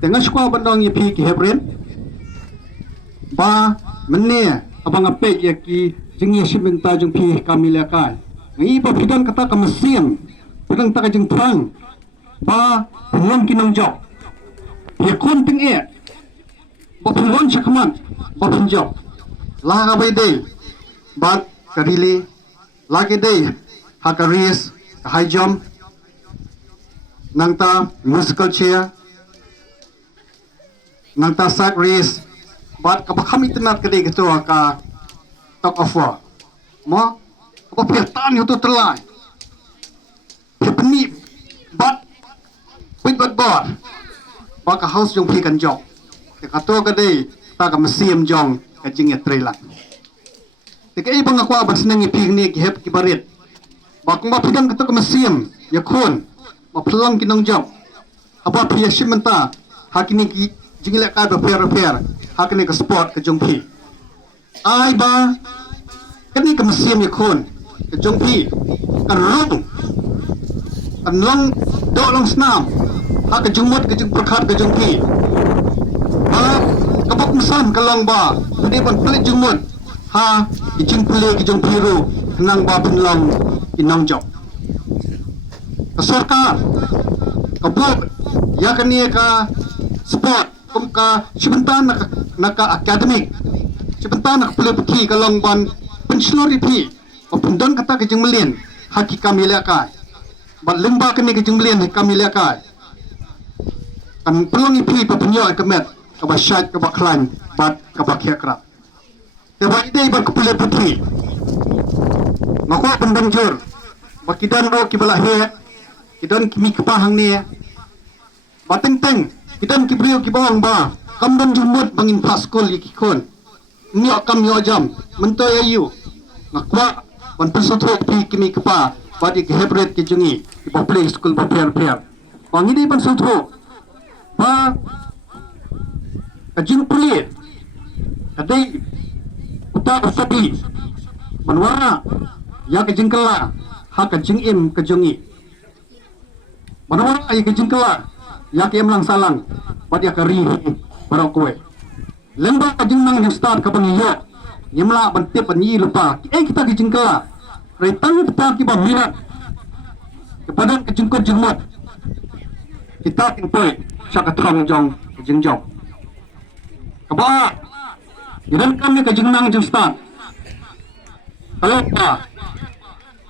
Tengah sekolah bandang ye pi ki hebren. Ba menne abang apek ye ki jengi siminta jung pi kami lekai. Ngi ba pidan kata ka mynsiem. Pidan ta ka jeng trang. Ba pelong ki nongjop. Iakhun ping e. Ba pelong chakman. Ba nongjop. La ga bai dei. Ba karili lagi dei hakaris high jump nangta musical chair nangta sack race bat kapakam itnat kede gitu ka talk of war mo apa petan itu terlai pepni bat pit bat bor ba ka house jong pi kan jok ka to kede ta ka mynsiem jong ka jing trailer Tika ibang ako abas nang ipig ni kihep kibarit. Bakong mapigan kato ka mynsiem, iakhun, mapelang kinongjop. Haba piya simenta, hakini ki jingilak ka ba fair, hakini ka sport ka jongpi. Ay ba, kani ka mynsiem iakhun, ka jongpi, kan longsnam, haka jungmot ka jung perkhat ka jongpi. Ba, kabak masam ka long ba, hindi ban pelit jungmot. Ha ijing pule kijong piru nang babin lang nongjop ka sarkar ka board ya kani ka sport kum ka sibentan naka academic sibentan nak pule putih ka long ban penslori pi opundon kata kijong melien haki kami lekai bat limba kani kijong melien kami lekai kan pelong ipi pa penyo kemet ka basyat ka baklan bat ka bakhiakrap Dewa ide iban kepulih putri. Makwa pendanjur. Bakidan ro kibalah he. Kidan kimi kepahang ni. Bateng-teng. Kidan kibriyo kibawang ba. Kamdan jumut bangin paskul ikikon. Ni akam yo jam. Mentoy ayu. Ngakwa. Ban pensotok pi kimi kepa. Badi kehebret kijungi. Iba play skul ba piar-piar. Wang ide iban sotok. Ba. Kajing pelit. Kadai. Uta usabi manwara ya kejengkela ha kejengim kejongi manwara ya kejengkela ya ke emlang salang badia kari barokwe lemba kejengmang yang start ka bangiyo nyemla bantip banyi lupa kita kejengkela retang kita ki mirat kepada kejengkot jengmot kita kintoy saka trong jong kejengjong kaba Idan kami kejengnang jeng start. Kalau apa?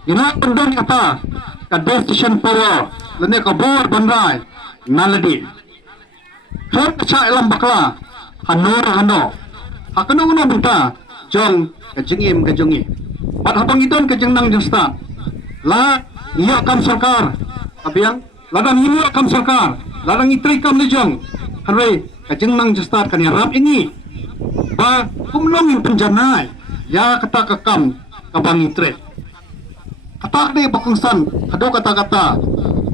Ina pendang kata ka decision power lene ka bor bandai naladi. Kau kecak elam bakla hanor hano. Hakano uno minta jong kejengim kejongi. Pat habang idon kejengnang jeng start. La iya kam sarkar. Abiang ladang iya kam sarkar. Ladang itri kam lejong. Hanway kejengnang jeng start kan rap ini. Ba kumlong penjanai ya kata kekam kabang itre kata de bakungsan kado kata-kata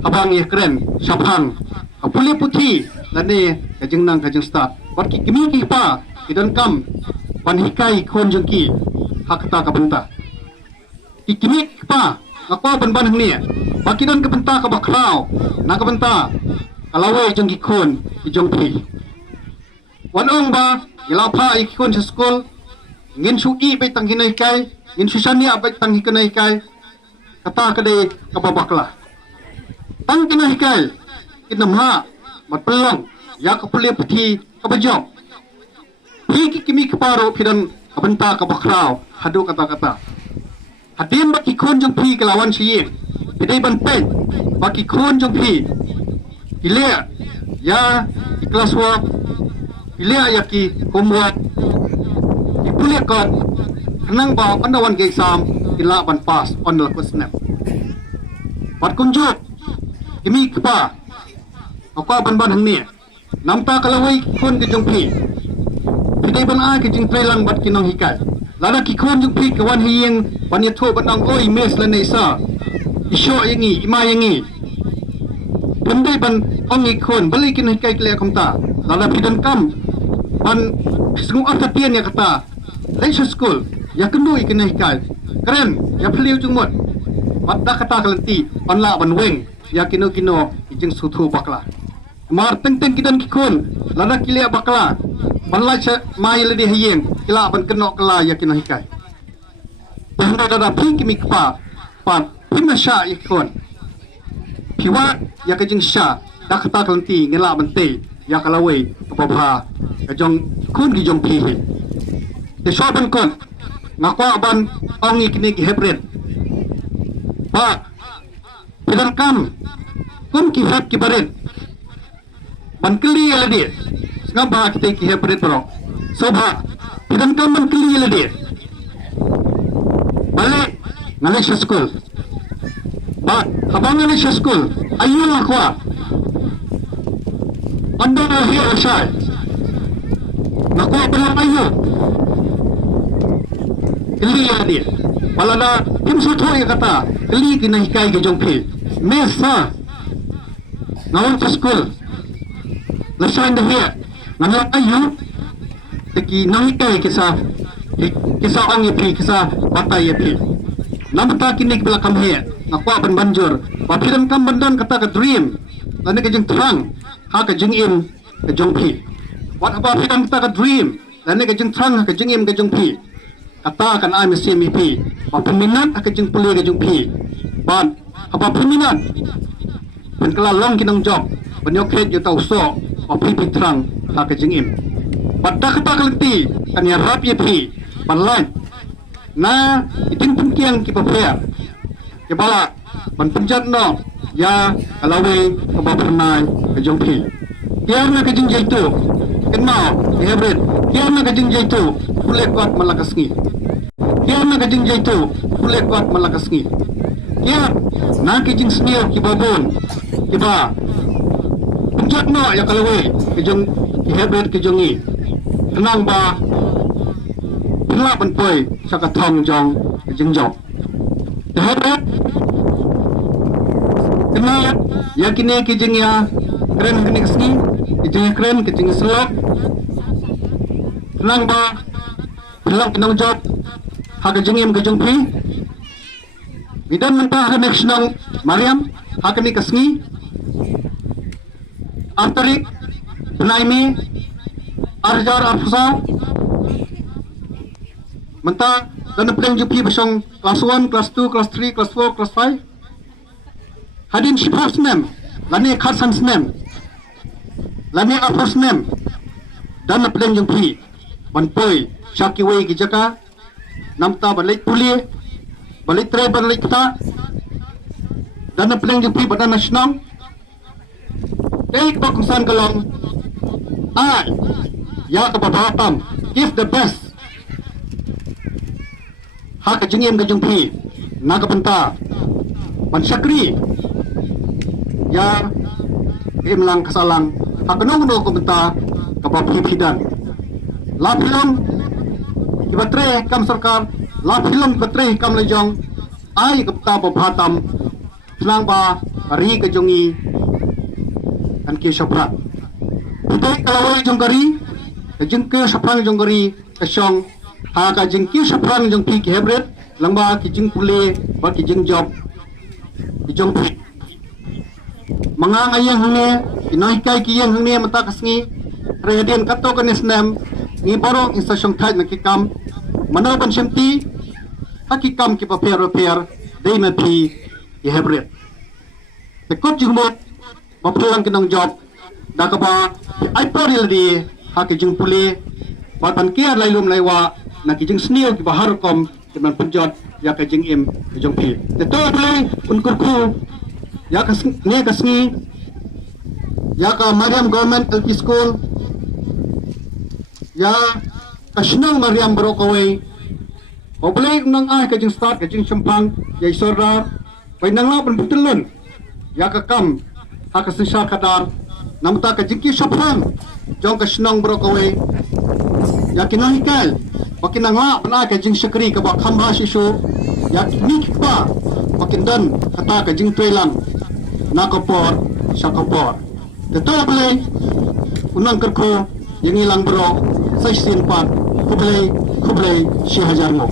abang ye keren syabhang kapuli putih lane kajengnang kajeng start barki kimi ki pa kidan kam panhikai khon jengki hakta kabenta kimi pa ngakwa ban ni bakidan kabenta ka bakrau na kabenta alawe jengki khon ijongpi wanong ba Ilapa ikon sa skul, ngin sui bay tang hinay kay, ngin susanya bay tang hinay kay, kata kadai kababakla. Tang hinay kay, kinamha, matpelong, ya kapuli pati kabajok. Hiki kimi kaparo pidan kabenta kabakraw, hado kata-kata. Hadin bakikon jong pi kalawan siye, pidai bantay, bakikon jong pi, ilia, ya iklas work, Ilia yaki homework ipulia kot kenang ba pandawan ke exam kila ban pass on the question pat kunjuk kimi kepa apa ban hangni namta kalawai kon ke jongpi pidai ban a ke jing prelang bat kinong hikai lada ki kon jongpi ke wan hieng ban yatho bandang oi mes la nei sa isyo yangi ima yangi pendai ban ongi kon balik kin hikai kle kamta lada pidan kam ban sungu artatian ya kata leisure school ya kendui kena hikal keren ya peliu jungmot pada kata kelenti onla ban weng ya kino ijeng sutu bakla mar teng kidan kikun lada kilia bakla balai sa mai ledi hayeng kila ban kenok kala ya kinah hikai bahna dada pi kimi kpa pat pimna sha ikon piwa ya kajing sha dakata kanti ngela bante ya kalawe kapabha kajong kun gijong pi te shoban kon ngakwa ban ongi kini ki hebret ba pidan kam kun ki hab ki baret ban kli ledi ngaba kita ki hebret bro sobha pidan kam ban kli ledi balik ngalek skul ba habang ngalek skul ayo akwa anda here shy ngakwa belang ayo keli ledi balada kim suthoy kata keli kinah hikai ke jongphi mesa ngawon skul lasain dah here ngalek ayo teki nahikai kisah ang ipi kisah batai ipi namta kini belakang he ngakwa ban banjur papiran kam bandan kata ka dream lani ka jeng terang ha ka jeng im ka jongpi wat apa piran kata ka dream lani ka jeng terang ha ka jeng im ka jongpi kata kan ai mynsiem ipi papeminat ha ka jeng puli ka jongpi ban apa peminat ban kala long nongjop ban yok het yo tau so papi terang ha ka jeng im pada kata kalenti kan ya rap ipi balai na itin pungkiang ki paper ke bala ban penjat no ya kalawe ke bapernai ke jongpi kiar na ke jing jaitu kenma ke hebret kiar na ke jing jaitu pulek kuat malakasngi kiar na ke jing jaitu pulek kuat malakasngi kiar na ke jing snio ki babon ki ba penjat no ya kalawe ke jong ki hebret ke jongi tenang ba Pula penpoi saka thong jong jengjok. Dapat kena yakini kijingya keren kini kesni kijingya keren kijingya selok. Tenang ba pula nongjop hak kijingim kijingpi. Bidan mentah next nong Mariam hak ni kesni. Artarik benaimi arjar arfusa mentah dan pedang jupi besong kelas 1, kelas 2, kelas 3, kelas 4, kelas 5 hadin shifas nem lani khasans nem lani afos nem dan pedang jupi banpoi syaki wei ki jaka namta balik puli balik tre balik kita dan pedang jupi badan nasional ek bakusan kalong ai ya kebabatam give the best hak jengim ke jengpi naga penta ban syakri ya imlang kasalang hak nong no ko penta ka bapi pidan la film kibatre kam sarkar la film batre kam lejong ai ka peta babatam selang ba ri ke jongi kan ki shopra Putai kalau jonggari jengke saprang jonggari kesong ha ka jengki saprang jong pi hebret langba ki jeng pule ba ki jeng job ki jong pi mangang ayang hangne inai kai ki yang hangne mata kasngi reden kato kanisnam ni borong instation thai na ki kam manaw ban semti hakikam ki paper dei me pi ki hebret te kot jingmot ba pulang ki nongjop da ka ba ai poril di ha ki jeng pule ba tan kia lailum laiwa na kijing snil ki bahar kom dengan penjot ya ka jing im jong pi te to play unkurku ya ka ne ka sngi ya ka Mariam Government LP School ya ka Shnang Mariam Brokawe o play nang ai ka jing start ka jing champang ya isora pai nang la pen putulun ya ka kam ha ka sisa kadar namta ka jing ki shapang jong ka Shnang Brokawe ya kinahikal makin nangla pernah ke jing syakri ke bak khamba shishu ya nik pa makin dan kata ke jing twelang na kopor syakopor teto boleh unang kerko yang hilang bro sai sin pat kublai si hajar mo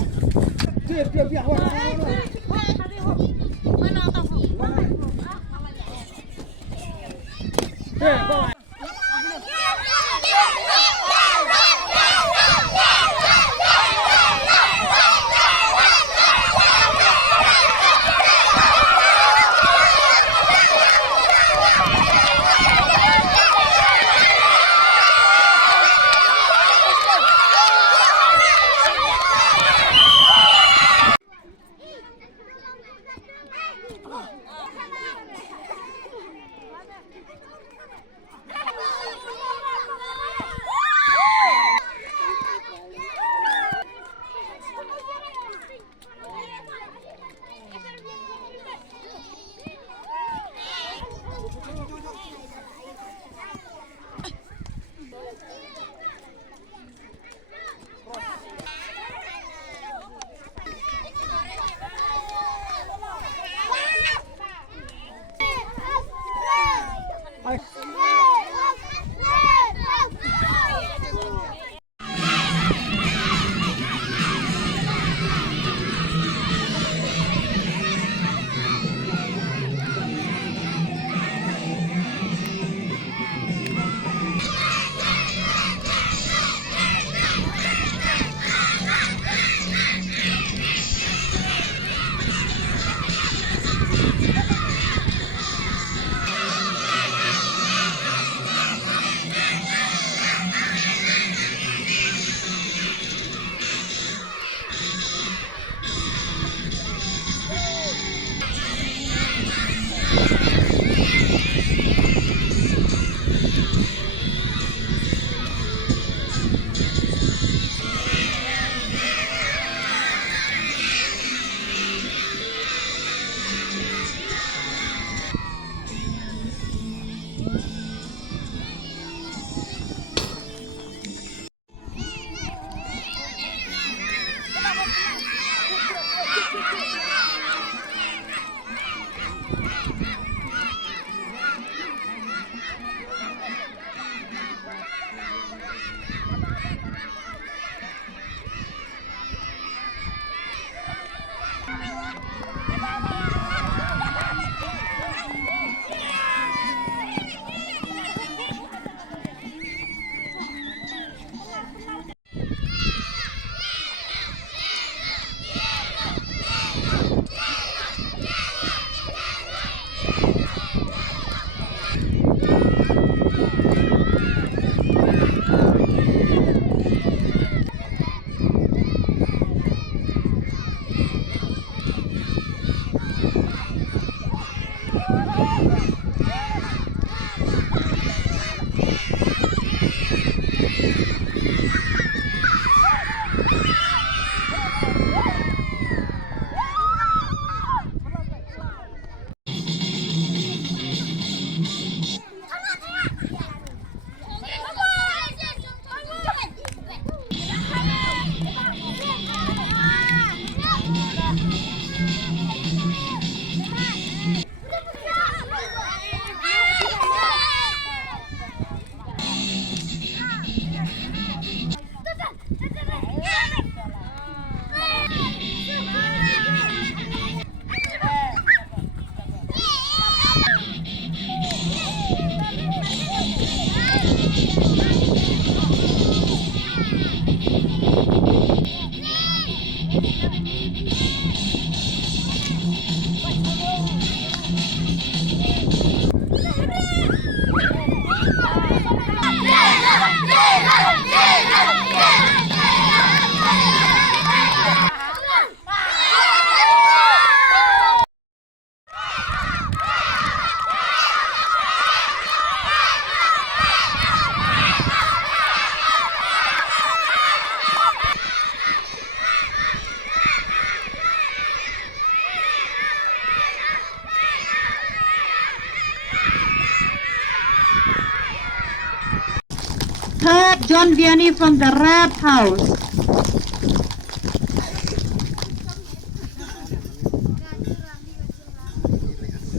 Third, John Vianney from the Red House.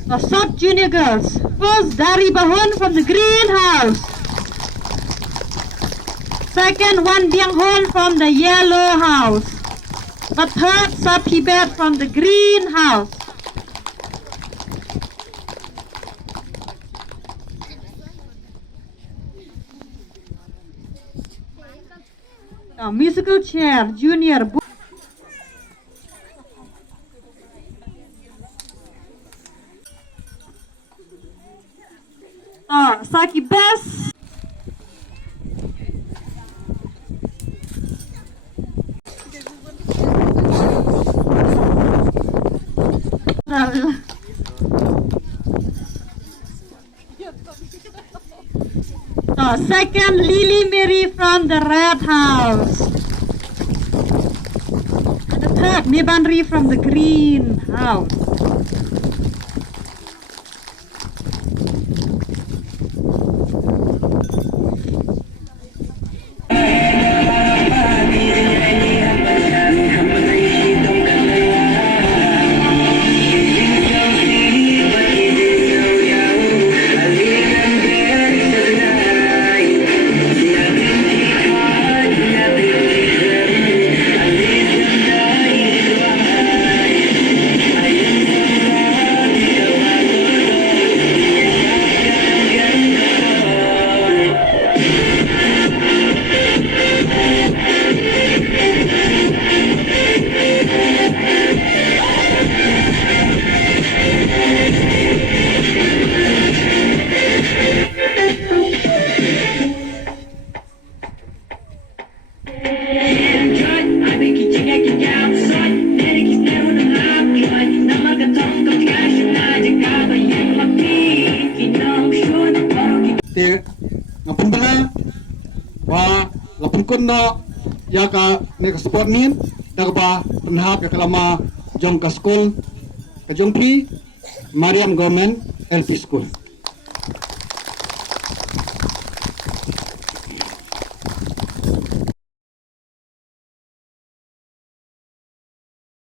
The South Junior Girls. First, Dari Bahun from the Green House. Second, Wan Biang Hon from the Yellow House. But third, Sapibet from the Green House. Musical chair, junior. Saki best. Second, Lily Mary from the Red House. And the third, Nibanri from the Green House. kunno ya ka ne ka support nin dagba penhap ya kalama jong ka skul ka jong pi Mariam Government LP School.